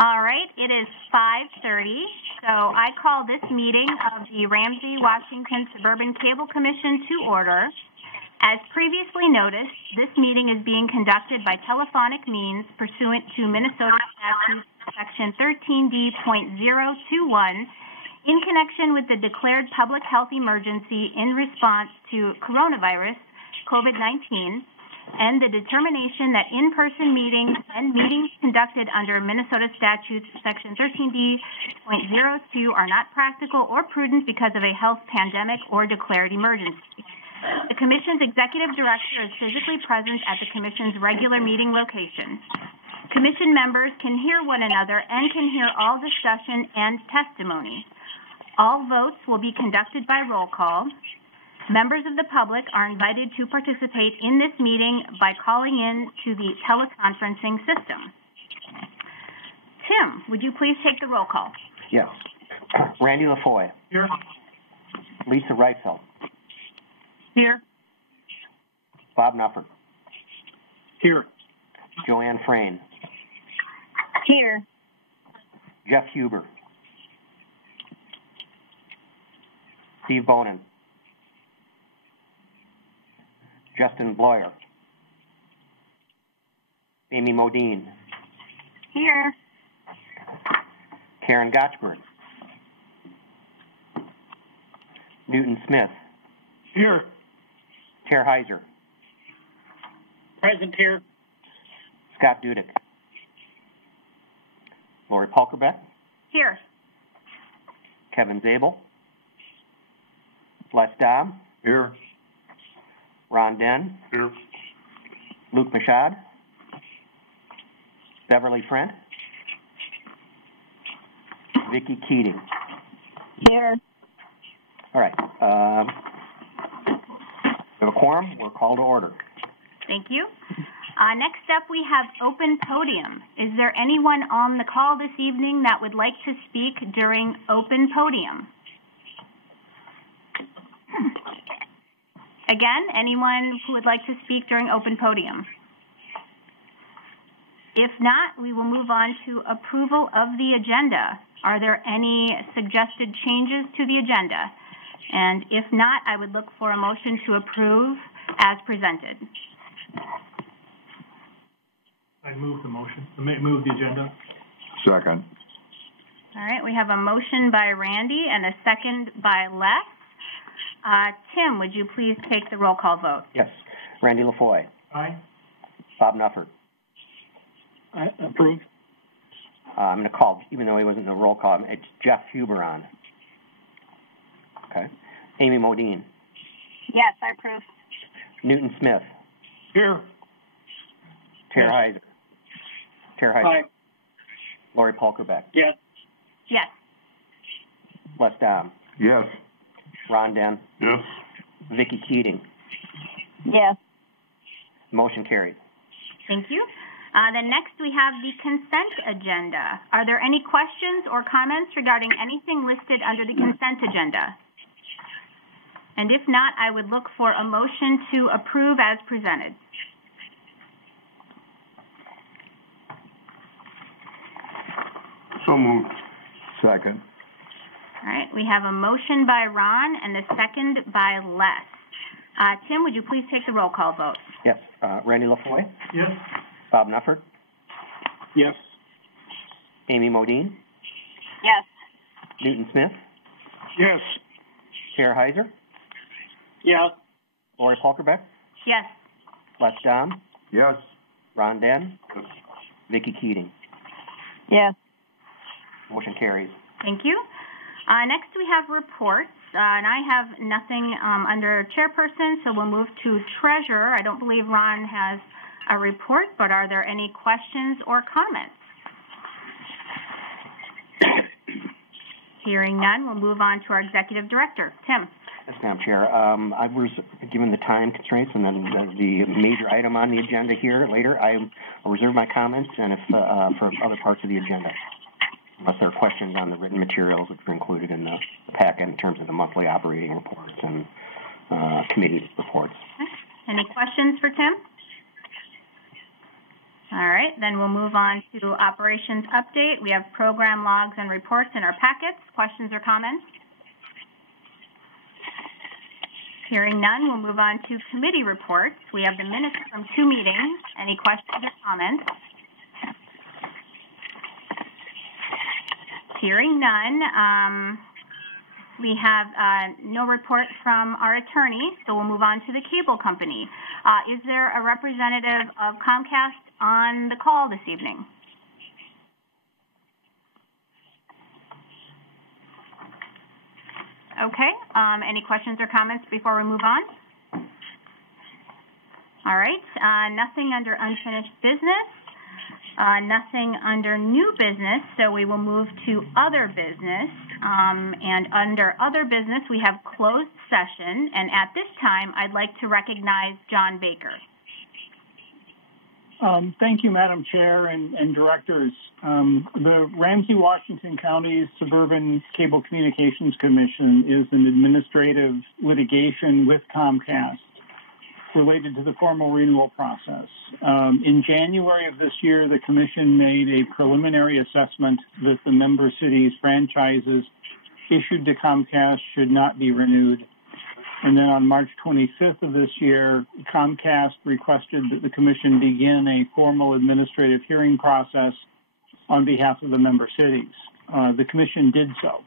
All right, it is 5:30, so I call this meeting of the Ramsey, Washington Suburban Cable Commission to order. As previously noticed, this meeting is being conducted by telephonic means pursuant to Minnesota Statute Section 13D.021 in connection with the declared public health emergency in response to coronavirus, COVID-19, and the determination that in-person meetings and meetings conducted under Minnesota Statute Section 13D.02 are not practical or prudent because of a health pandemic or declared emergency. The Commission's Executive Director is physically present at the Commission's regular meeting location. Commission members can hear one another and can hear all discussion and testimony. All votes will be conducted by roll call. Members of the public are invited to participate in this meeting by calling in to the teleconferencing system. Tim, would you please take the roll call? Yes. Randy LaFoy. Here. Lisa Reifeld. Here. Bob Nufford. Here. Joanne Frayne. Here. Jeff Huber. Steve Bonin. Justin Bloyer. Amy Modine. Here. Karen Gotchberg. Newton Smith. Here. Ter Heiser. Present here. Scott Dudek. Lori Polkerbeck. Here. Kevin Zabel. Les Dahm. Here. Ron Den. Here. Luke Machad. Beverly Friend. Vicki Keating. Here. All right. We have a quorum. We're called to order. Thank you. Next up, we have open podium. Is there anyone on the call this evening that would like to speak during open podium? Again, anyone who would like to speak during open podium? If not, we will move on to approval of the agenda. Are there any suggested changes to the agenda? And if not, I would look for a motion to approve as presented. I move the motion. Move the agenda. Second. All right, we have a motion by Randy and a second by Les. Tim, would you please take the roll call vote? Yes. Randy LaFoy. Aye. Bob Nufford. I approve. I'm going to call, even though he wasn't in the roll call, it's Jeff Huber on. Okay. Amy Modine. Yes, I approve. Newton Smith. Here. Ter Heiser. Ter Heiser. Aye. Lori Polkerbeck. Yes. Yes. Les Dahm. Yes. Ron Den. Yes. Vicki Keating. Yes. Motion carried. Thank you. Then next we have the consent agenda. Are there any questions or comments regarding anything listed under the consent agenda? And if not, I would look for a motion to approve as presented. So moved. Second. All right, we have a motion by Ron and a second by Les. Tim, would you please take the roll call vote? Yes. Randy LaFoy. Yes. Bob Nufford. Yes. Amy Modine. Yes. Newton Smith. Yes. Ter Heiser. Yeah. Lori Polkerbeck. Yes. Les Dahm. Yes. Ron Den. Vicki Keating. Yes. Motion carries. Thank you. Next we have reports, and I have nothing under chairperson, so we'll move to treasurer. I don't believe Ron has a report, but are there any questions or comments? Hearing none, we'll move on to our executive director. Tim. Yes, Madam Chair. I was given the time constraints and then the major item on the agenda here later. I'll reserve my comments and if for other parts of the agenda, unless there are questions on the written materials which are included in the packet in terms of the monthly operating reports and committee reports. Any questions for Tim? All right, then we'll move on to operations update. We have program logs and reports in our packets. Questions or comments? Hearing none, we'll move on to committee reports. We have the minutes from 2 meetings. Any questions or comments? Hearing none, we have no report from our attorney, so we'll move on to the cable company. Is there a representative of Comcast on the call this evening? Okay, any questions or comments before we move on? All right, nothing under unfinished business, nothing under new business, so we will move to other business. And under other business, we have closed session, and at this time, I'd like to recognize John Baker. Thank you, Madam Chair and Directors. The Ramsey, Washington County Suburban Cable Communications Commission is an administrative litigation with Comcast related to the formal renewal process. In January of this year, the Commission made a preliminary assessment that the member cities' franchises issued to Comcast should not be renewed. And then on March 25th of this year, Comcast requested that the Commission begin a formal administrative hearing process on behalf of the member cities. The Commission did so.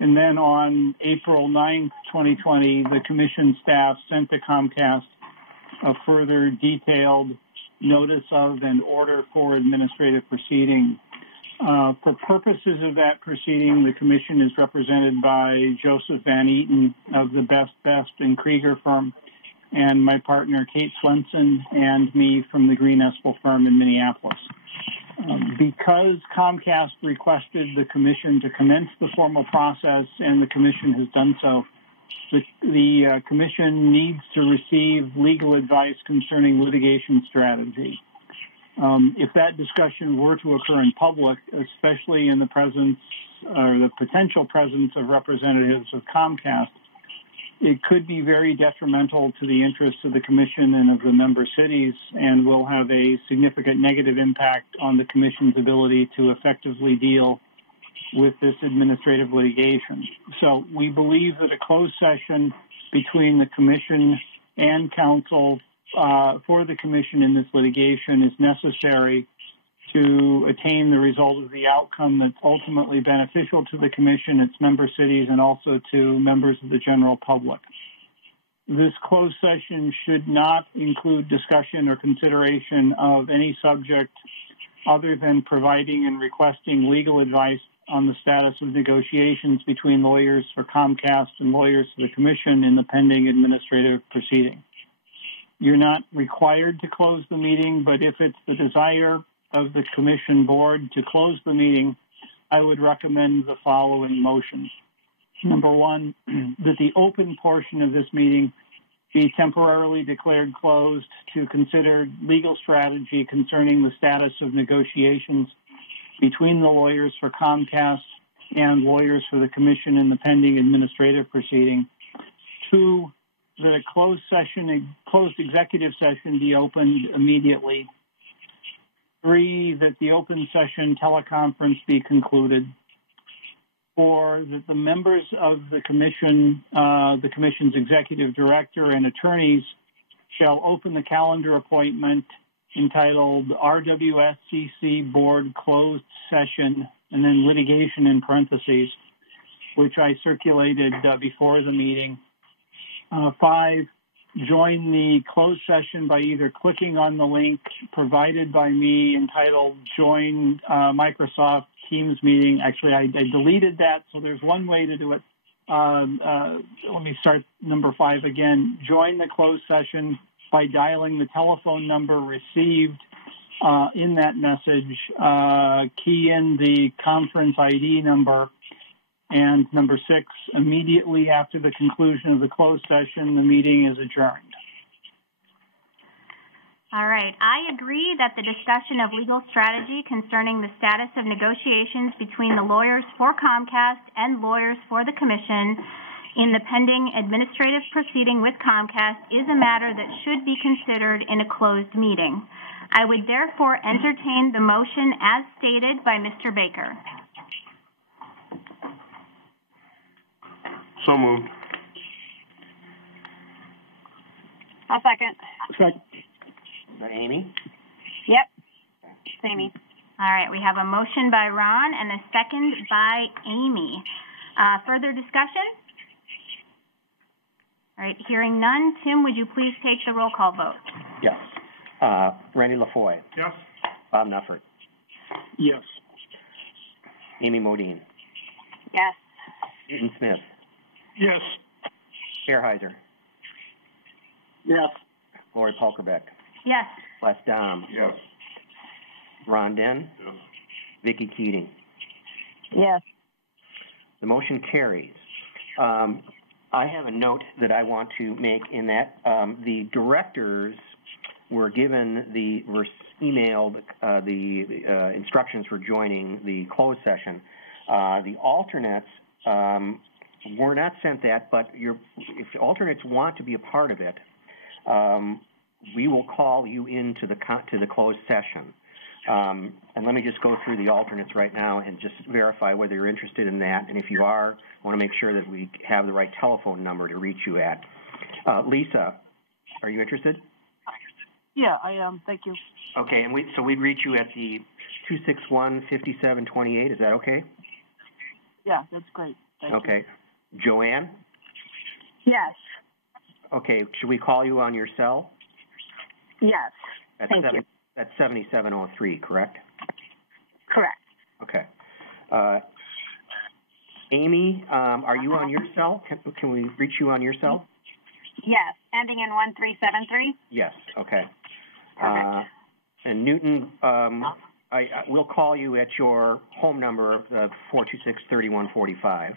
And then on April 9th, 2020, the Commission staff sent to Comcast a further detailed notice of and order for administrative proceeding. For purposes of that proceeding, the Commission is represented by Joseph Van Eaton of the Best and Krieger firm, and my partner Kate Swenson and me from the Green Espel firm in Minneapolis. Because Comcast requested the Commission to commence the formal process, and the Commission has done so, the Commission needs to receive legal advice concerning litigation strategy. If that discussion were to occur in public, especially in the presence or the potential presence of representatives of Comcast, it could be very detrimental to the interests of the Commission and of the member cities, and will have a significant negative impact on the Commission's ability to effectively deal with this administrative litigation. So we believe that a closed session between the Commission and counsel for the Commission in this litigation is necessary to attain the result of the outcome that's ultimately beneficial to the Commission, its member cities, and also to members of the general public. This closed session should not include discussion or consideration of any subject other than providing and requesting legal advice on the status of negotiations between lawyers for Comcast and lawyers for the Commission in the pending administrative proceeding. You're not required to close the meeting, but if it's the desire of the Commission board to close the meeting, I would recommend the following motions. Number one, that the open portion of this meeting be temporarily declared closed to consider legal strategy concerning the status of negotiations between the lawyers for Comcast and lawyers for the Commission in the pending administrative proceeding. Two, that a closed executive session be opened immediately. Three, that the open session teleconference be concluded. Four, that the members of the Commission, the Commission's executive director and attorneys shall open the calendar appointment entitled RWSCC Board Closed Session, and then litigation in parentheses, which I circulated before the meeting. 5, join the closed session by either clicking on the link provided by me entitled Join Microsoft Teams Meeting. Actually, I deleted that, so there's one way to do it. Let me start number 5 again. Join the closed session by dialing the telephone number received in that message. Key in the conference ID number. And number 6, immediately after the conclusion of the closed session, the meeting is adjourned. All right. I agree that the discussion of legal strategy concerning the status of negotiations between the lawyers for Comcast and lawyers for the Commission in the pending administrative proceeding with Comcast is a matter that should be considered in a closed meeting. I would therefore entertain the motion as stated by Mr. Baker. So moved. I'll second. Second. Is that Amy? Yep. Amy. All right, we have a motion by Ron and a second by Amy. Further discussion? All right, hearing none. Tim, would you please take the roll call vote? Yes. Randy LaFoy, Yes? Bob Nuffert, Yes. Amy Modine, Yes. Newton Smith, Yes. Fairheiser, Yes. Lori Polkerbeck, Yes. Les Dom, Yes. Ron Den, Yes. Vicki Keating. Yes. The motion carries. I have a note that I want to make in that the directors were given were emailed the instructions for joining the closed session. The alternates were not sent that, but if the alternates want to be a part of it, we will call you into the closed session. And let me just go through the alternates right now and just verify whether you're interested in that. And if you are, I want to make sure that we have the right telephone number to reach you at. Lisa, are you interested? Yeah, I am. Thank you. Okay, and so we'd reach you at the 261-5728. Is that okay? Yeah, that's great. Thank you. Okay. Joanne? Yes. Okay, should we call you on your cell? Yes. That's Thank you. That's 7703, correct? Correct. Okay. Amy, are you on your cell? Can we reach you on your cell? Yes. Ending in 1373. Yes. Okay. Perfect. And Newton, we'll call you at your home number of 426-3145.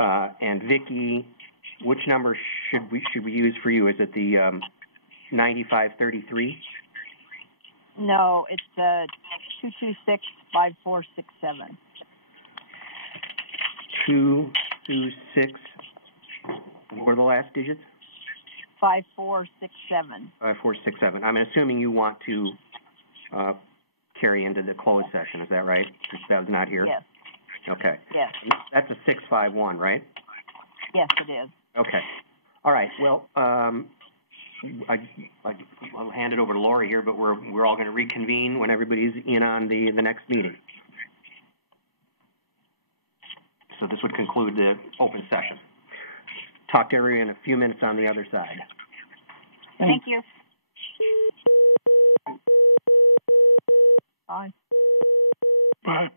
And Vicki, which number should we use for you? Is it the 9533? No, it's 226-5467. 226. What were the last digits? 5467. 5467. I'm assuming you want to carry into the closed session. Is that right? That was not here? Yes. Okay. Yes. That's a 651, right? Yes, it is. Okay. All right. Well, I'll hand it over to Lori here, but we're all going to reconvene when everybody's in on the next meeting. So this would conclude the open session. Talk to everyone in a few minutes on the other side. Thank you. Bye. Bye.